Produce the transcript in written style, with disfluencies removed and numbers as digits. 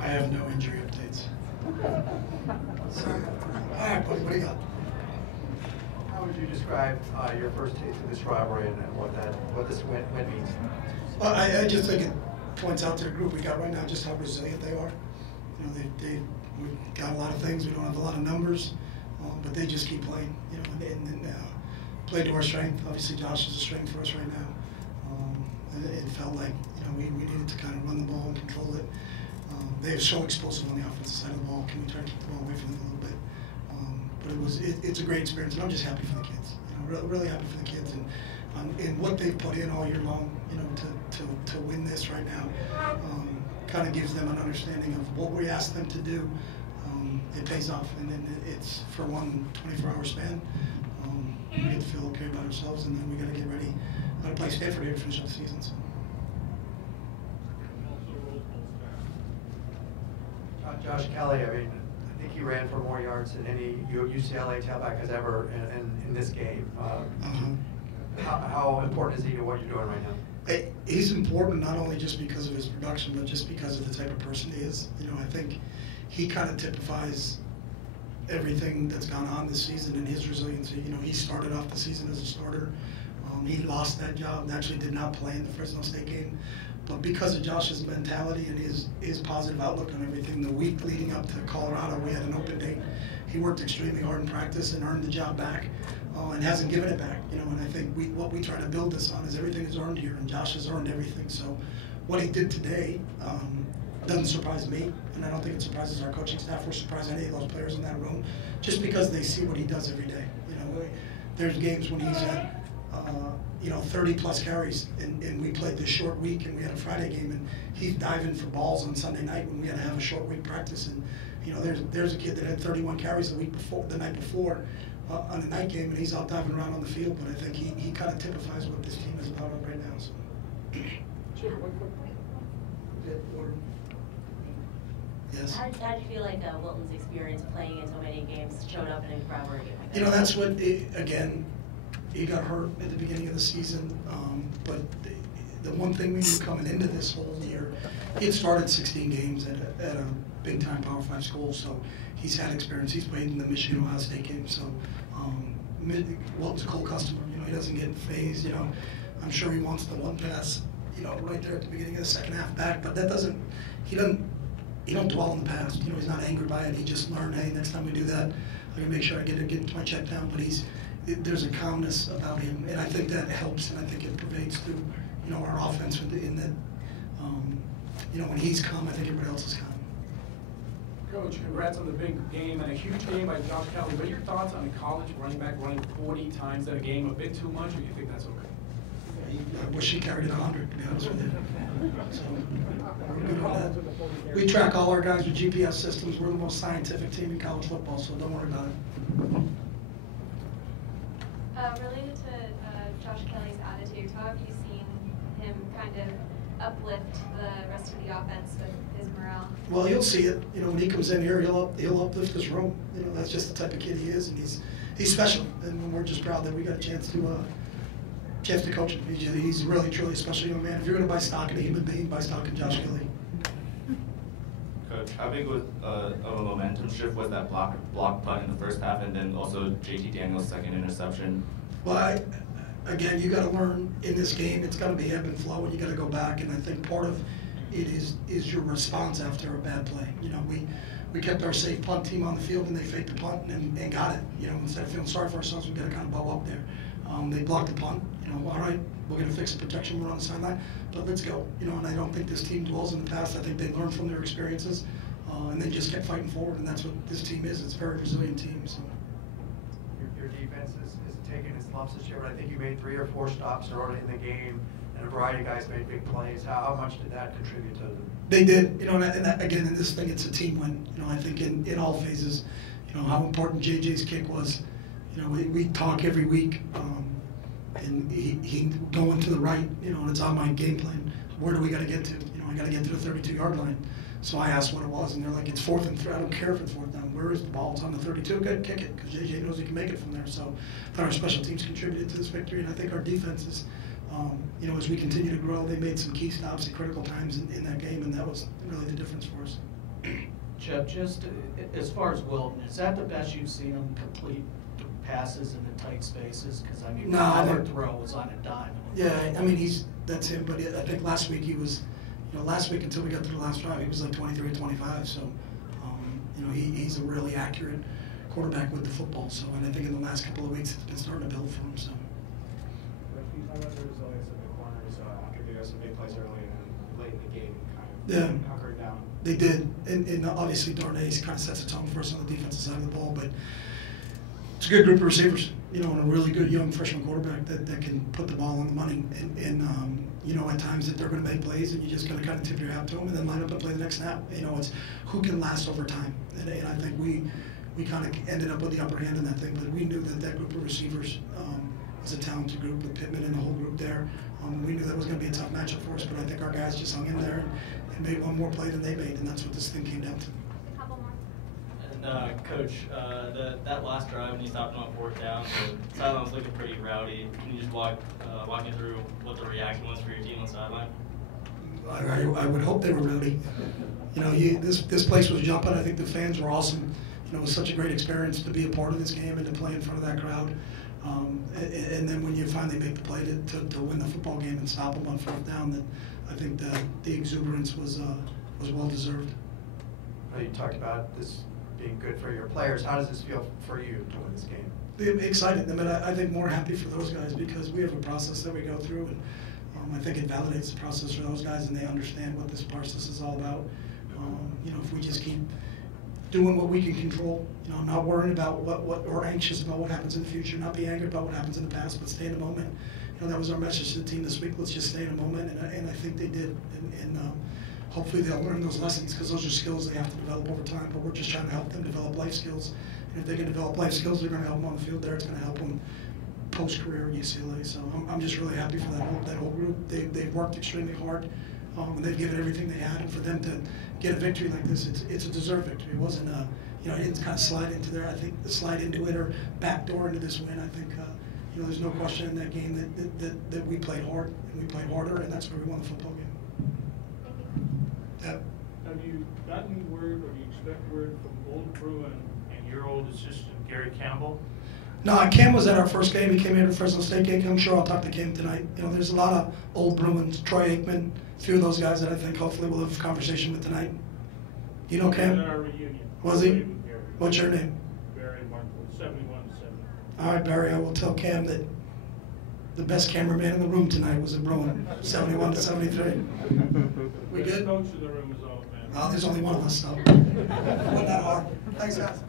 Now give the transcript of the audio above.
I have no injury updates. All right, buddy, what do you got? How would you describe your first taste of this rivalry and what this win means? Well, I just think it points out to the group we got right now just how resilient they are. You know, we've got a lot of things. We don't have a lot of numbers, but they just keep playing. You know, and play to our strength. Obviously, Josh is a strength for us right now. It felt like we needed to kind of run the ball and control it. They are so explosive on the offensive side of the ball. Can we try to keep the ball away from them a little bit? But it's a great experience, and I'm just happy for the kids. Really happy for the kids and what they've put in all year long. To win this right now, kind of gives them an understanding of what we asked them to do. It pays off, and then it's for one 24-hour span. We get to feel okay about ourselves, and then we got to get ready to play Stanford here to finish up the season. So. Josh Kelly, I mean, I think he ran for more yards than any UCLA tailback has ever in this game. How important is he to what you're doing right now? He's important not only just because of his production, but just because of the type of person he is. I think he kind of typifies everything that's gone on this season and his resiliency. He started off the season as a starter. He lost that job, actually did not play in the Fresno State game. But because of Josh's mentality and his positive outlook on everything, the week leading up to Colorado, we had an open date. He worked extremely hard in practice and earned the job back, and hasn't given it back. And I think what we try to build this on is everything is earned here, and Josh has earned everything. So what he did today doesn't surprise me, and I don't think it surprises our coaching staff or surprise any of those players in that room, just because they see what he does every day. There's games when he's at 30-plus carries, and we played this short week, and we had a Friday game, and he's diving for balls on Sunday night when we had to have a short week practice. And there's a kid that had 31 carries the night before on a night game, and he's out diving around on the field. But I think he kind of typifies what this team is about right now. So. Yes. How did you feel like Wilton's experience playing in so many games showed up in a rivalry game? That's what again. He got hurt at the beginning of the season, but the one thing we knew coming into this whole year, he had started 16 games at a big-time Power 5 school, so he's had experience. He's played in the Michigan-Ohio State game, so Walton's a cold customer. He doesn't get phased. I'm sure he wants the one pass, right there at the beginning of the second half back, but he don't dwell on the past. He's not angered by it. He just learned, hey, next time we do that, I'm gonna make sure I get my check down. But there's a calmness about him, and I think that helps, and I think it pervades through, our offense in that, when he's calm, I think everybody else is calm. Coach, congrats on the big game and a huge game by Josh Kelly. What are your thoughts on a college running back running 40 times at a game? A bit too much, or do you think that's okay? I wish he carried it 100, to be honest with you. So, we're good on that. We track all our guys with GPS systems. We're the most scientific team in college football, so don't worry about it. Related to Josh Kelly's attitude, how have you seen him kind of uplift the rest of the offense with his morale? Well, you'll see it. When he comes in here, he'll uplift this room. That's just the type of kid he is, and he's special. And we're just proud that we got a chance to coach him. He's really, truly a special young man. If you're going to buy stock in a human being, buy stock in Josh Kelly. Coach, how big of a momentum shift was that block punt in the first half, and then also JT Daniels' second interception? Well, again, you got to learn in this game. It's got to be ebb and flow, and you got to go back. And I think part of it is your response after a bad play. We kept our safe punt team on the field, and they faked the punt and got it. Instead of feeling sorry for ourselves, we got to kind of bow up there. They blocked the punt. All right, we're going to fix the protection. We're on the sideline, but let's go. And I don't think this team dwells in the past. I think they learned from their experiences, and they just kept fighting forward. And that's what this team is. It's a very resilient team. So. Your defense is taking its lumps this year, but I think you made 3 or 4 stops early in the game, and a variety of guys made big plays. How much did that contribute to them? They did. And that, again, in this thing, it's a team win. I think in all phases, how important JJ's kick was. We talk every week. And he going to the right, and it's on my game plan. Where do we got to get to? I got to get to the 32-yard line. So I asked what it was, and they're like, it's 4th and 3. I don't care if it's 4th down. Where is the ball? It's on the 32. Good, kick it, because JJ knows he can make it from there. So I thought our special teams contributed to this victory, and I think our defenses, as we continue to grow, they made some key stops at critical times in that game, and that was really the difference for us. Jeff, just as far as Wilton, is that the best you've seen him complete the passes in the tight spaces? Because I mean, No, our throw was on a dime. Yeah, I mean, that's him, but I think last week he was, last week until we got to the last drive, he was like 23 or 25, so, he's a really accurate quarterback with the football, so, and I think in the last couple of weeks it's been starting to build for him, so. Can you talk about the resilience of the corners after giving us some big plays early and then late in the game kind of hunkering down? They did, and obviously Darnay kind of sets the tone for us on the defensive side of the ball, but it's a good group of receivers, and a really good young freshman quarterback that can put the ball on the money, and at times that they're going to make plays, and you just got to kind of tip your hat to them and then line up and play the next snap. It's who can last over time, and I think we kind of ended up with the upper hand in that thing, but we knew that group of receivers was a talented group with Pittman and the whole group there. We knew that was going to be a tough matchup for us, but I think our guys just hung in there and made one more play than they made, and that's what this thing came down to. A couple more. And Coach, that last drive when you stopped on 4th down, the sideline was looking pretty rowdy. Can you just walk me through what the reaction was for your team on the sideline? I would hope they were rowdy. This place was jumping. I think the fans were awesome. It was such a great experience to be a part of this game and to play in front of that crowd. And then when you finally make the play to win the football game and stop them on 4th down, then I think the exuberance was well deserved. You talked about this being good for your players. How does this feel for you to win this game? Excited. I mean, I think more happy for those guys because we have a process that we go through, and I think it validates the process for those guys, and they understand what this process is all about. If we just keep doing what we can control, not worrying about what or anxious about what happens in the future, not be angry about what happens in the past, but stay in the moment. That was our message to the team this week. Let's just stay in the moment, and I think they did, and hopefully they'll learn those lessons because those are skills they have to develop over time, but we're just trying to help them develop life skills. And if they can develop life skills, they're going to help them on the field there. It's going to help them post-career at UCLA. So I'm just really happy for that whole group. They've worked extremely hard, and they've given everything they had. And for them to get a victory like this, it's a deserved victory. It wasn't it didn't kind of slide into there. I think slide into it or backdoor into this win. I think there's no question in that game that we played hard and we played harder, and that's where we won the football game. Thank you. Have you gotten word, or do you expect word from Old Bruin and your old assistant Gary Campbell? No, Cam was at our first game. He came here to Fresno State game. I'm sure I'll talk to Cam tonight. There's a lot of old Bruins, Troy Aikman, a few of those guys that I think hopefully we'll have a conversation with tonight. You know Cam? At our reunion. Was he? What's your name? Barry Martin, 71 to 70. All right, Barry, I will tell Cam that the best cameraman in the room tonight was a Bruin, 71 to 73. We good? The coach in the room is old, man. Oh, there's only one of us, so it wasn't that hard. Thanks, guys.